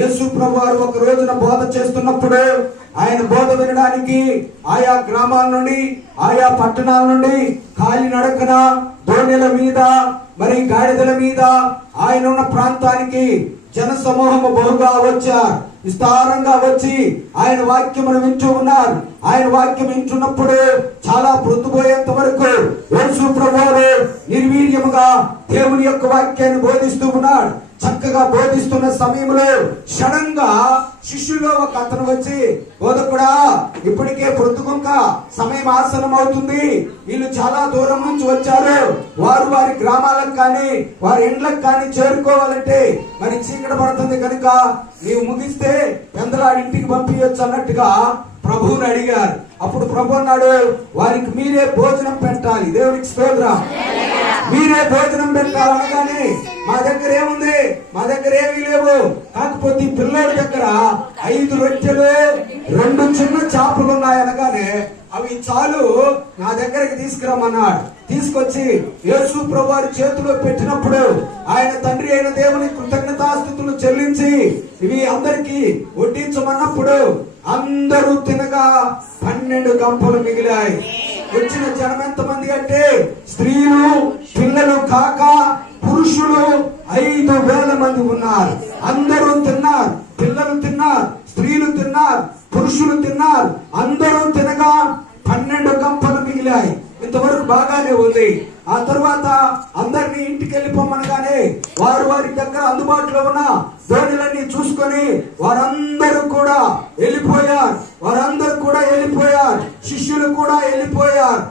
యేసు ప్రభువారు ఒక రోజున బోధ చేస్తున్నప్పుడు ఆయన బోధ వినడానికి ఆయా గ్రామాల నుండి, ఆయా పట్టణాల నుండి కాలినడకన దోణెల మీద, మరి గాడిదల మీద ఆయన ఉన్న ప్రాంతానికి జన సమూహము బహుగా వచ్చారు. విస్తారంగా వచ్చి ఆయన వాక్యమును వింటూ ఉన్నారు. ఆయన వాక్యం వింటున్నప్పుడు చాలా ప్రొద్దుపోయేంత వరకు యేసు ప్రభువు నిర్వీర్యముగా దేవుని యొక్క వాక్యాన్ని బోధిస్తూ ఉన్నాడు. చక్కగా బోధిస్తున్న సమయంలో సడన్ గా శిష్యుల్లో ఒక అతను వచ్చి, బోధకుడా, ఇప్పటికే ప్రొద్దుకుంక సమయం ఆసనం అవుతుంది, వీళ్ళు చాలా దూరం నుంచి వచ్చారు, వారు వారి గ్రామాలకు కానీ వారి ఇండ్లకు కానీ చేరుకోవాలంటే మరి చీకటి పడుతుంది కనుక నీవు ముగిస్తే పెందలాడి ఇంటికి పంపించచ్చు అన్నట్టుగా ప్రభువుని అడిగారు. అప్పుడు ప్రభు అన్నాడు, వారికి మీరే భోజనం పెట్టాలి. దేవునికి స్తోత్రం. మీరే భోజనం పెట్టాలనగానే మా దగ్గర ఏముంది, మా దగ్గర ఏమీ లేవు, కాకపోతే పిల్లల దగ్గర 5 రొట్టెలు 2 చిన్న చేపలు ఉన్నాయనగానే అవి చాలు, నా దగ్గరికి తీసుకురమ్మన్నాడు. తీసుకొచ్చి యేసు ప్రభువారి చేతిలో పెట్టినప్పుడు ఆయన తండ్రి అయిన దేవుని కృతజ్ఞతాస్తుతులు చెల్లించి ఇవి అందరికి వడ్డించమన్నప్పుడు అందరూ తినగా 12 గంపలు మిగిలాయి. వచ్చిన జనం ఎంతమంది అంటే స్త్రీలు పిల్లలు కాక పురుషులు 5,000 మంది ఉన్నారు. అందరూ తిన్నారు, పిల్లలు తిన్నారు, స్త్రీలు తిన్నారు, పురుషులు తిన్నారు. అందరూ తినగా 12 గంపలు మిగిలాయి. ఇంతవరకు బాగానే ఉంది. ఆ తర్వాత అందరినీ ఇంటికి వెళ్ళిపోమనగానే వారు వారి దగ్గర అందుబాటులో ఉన్న దోణిలన్నీ చూసుకొని వారందరూ కూడా వెళ్ళిపోయారు. శిష్యులు కూడా వెళ్ళిపోయారు.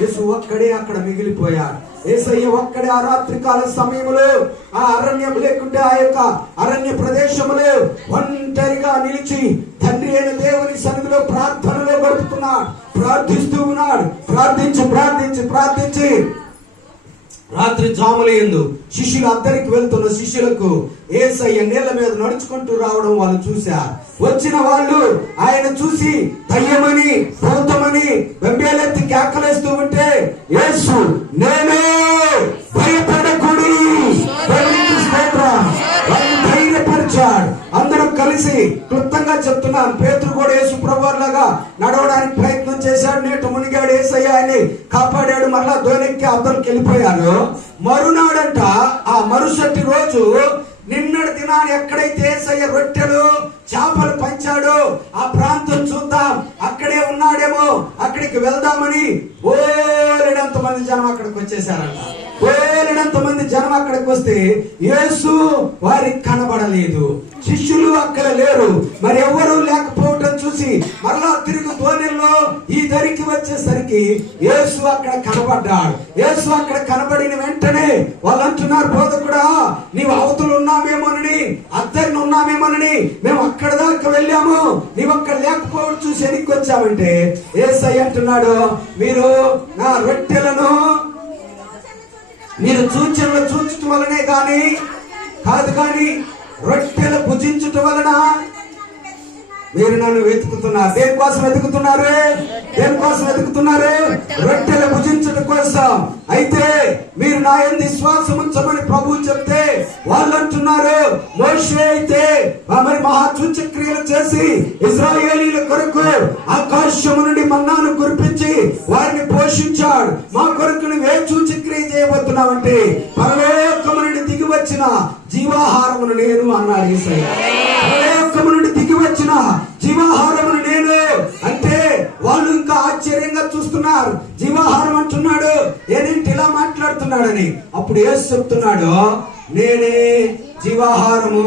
యేసు ఒక్కడే అక్కడ మిగిలిపోయారు. యేసయ్య ఒక్కడే ఆ రాత్రి కాల సమయంలో ఆ అరణ్యం లేకుంటే ఆ యొక్క అరణ్య ప్రదేశంలో ఒంటరిగా నిలిచి తండ్రి అయిన దేవుని సన్నిధిలో ప్రార్థనలో గడుపుతున్నాడు. ప్రార్థిస్తూ ఉన్నాడు. ప్రార్థించి రాత్రి జాములయందు శిష్యులు అద్దరికి వెళ్తున్న శిష్యులకు యేసయ్య నీళ్ల మీద నడుచుకుంటూ రావడం వాళ్ళు చూశారు. వచ్చిన వాళ్ళు ఆయన చూసి దయ్యమని భూతమని బెంబేలెత్తి కేకలేస్తూ ఉంటే యేసు నేనే, భయపడకుడి, ధైర్యపరిచాడు. అందరూ కలిసి క్లుప్తంగా చెప్తున్నాను, పేతురు కూడా యేసు ప్రభువారి లాగా నడవడానికి ప్రయత్నం చేశాడు. నేటు మునిగాడు, యేసయ్య ఆయన్ని కాపాడాడు. మరలా దోనెక్కి అద్దరికి వెళ్ళిపోయారు. మరునాడంట, ఆ మరుసటి రోజు నిన్నటి దినాన్ని ఎక్కడైతే యేసయ్య రొట్టెలు చేపలు పంచాడో ఆ ప్రాంతం చూద్దాం, అక్కడే ఉన్నాడేమో, అక్కడికి వెళ్దామని ఓలేడంత మంది జనం అక్కడికి వచ్చేసారంట. ఓలేడంత మంది జనం అక్కడికి వస్తే యేసు వారికి కనబడలేదు. శిష్యులు అక్కడ లేరు. మరి ఎవరు లేకపోవటం చూసి మరలా తిరుగు దోణిలో ఈ దరికి వచ్చేసరికి యేసు అక్కడ కనబడ్డాడు. యేసు అక్కడ కనబడిన వెంటనే వాళ్ళు అంటున్నారు, బోధకుడా, నీవు అవతలు ఉన్నామేమోనని, అద్దరిని ఉన్నామేమోనని మేము అక్కడ దాకా వెళ్ళాము, నీవు అక్కడ లేకపోవడం చూసి వెనక్కి వచ్చామంటే యేసయ్య అంటున్నాడు, మీరు నా రొట్టెలను మీరు సూచనలు చూచటం వలనే కాదు కానీ రొట్టెలు భుజించటం వలన మీరు నన్ను వెతుకుతున్నారు. దేనికోసం వెతుకుతున్నారు? రొట్టెలు భుజించడం కోసం. అయితే మీరు నా యందు విశ్వాసం ఉంచమని ప్రభువు చెప్తే వాళ్ళు అంటున్నారు, మోషే అయితే మరి మహా సూచక్రియలు చేసి ఇశ్రాయేలీయుల కొరకు ఆకాశము నుండి మన్నాను కురిపించి వారిని పోషించాడు. మా కొరకు నువ్వు ఏ సూచక్రియ చేయబోతున్నావంటే పరలోకము నుండి దిగి వచ్చిన జీవాహారమును నేను అన్నాడు యేసయ్య. పరలోకము నుండి దిగి వచ్చిన జీవాహారమును నేను అంటే వాళ్ళు ఇంకా ఆశ్చర్యంగా చూస్తున్నారు. జీవాహారం అంటున్నాడు, ఏదేంటి ఇలా మాట్లాడుతున్నాడని. అప్పుడు యేసు చెప్తున్నాడు, నేనే జీవాహారము,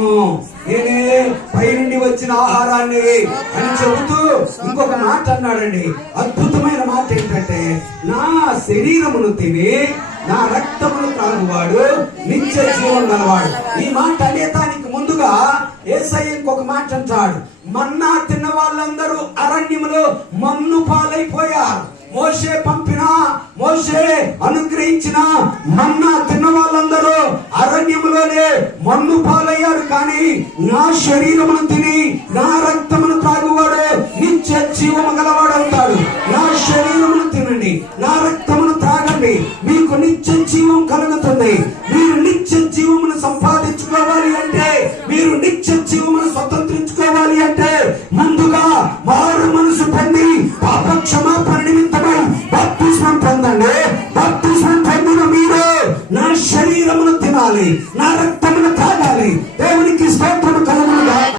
నేనే పై నుండి వచ్చిన ఆహారాన్ని అని చెబుతూ ఇంకొక మాట అన్నాడండి. అద్భుతమైన మాట ఏంటంటే, నా శరీరమును తిని నా రక్తమును త్రాగువాడు నిత్య జీవం గలవాడు. ఈ మాట అనేదానికి ముందుగా యేసయ్య ఇంకొక మాట అంటాడు, మన్నా తిన్న వాళ్ళందరూ అరణ్యములో మన్ను పాలైపోయారు. మోషే అనుగ్రహించిన మన్నా తిన్న వాళ్ళందరూ అరణ్యములోనే మన్ను పాలయ్యారు. కానీ నా శరీరమును తిని నా రక్తమును త్రాగువాడు నిత్య జీవము గలవాడు అవుతాడు. నా శరీరమును తినండి, నా రక్తమును త్రాగండి, మీకు నిత్య జీవం కలుగుతుంది. మీరు నిత్య జీవమును సంపాదించుకోవాలి అంటే, మీరు నిత్య జీవమును పొందండి. బాప్తిస్మం పొందిన మీరు నా శరీరమును తినాలి, నా రక్తమును తాగాలి. దేవునికి స్తోత్రము కలుగునుగా.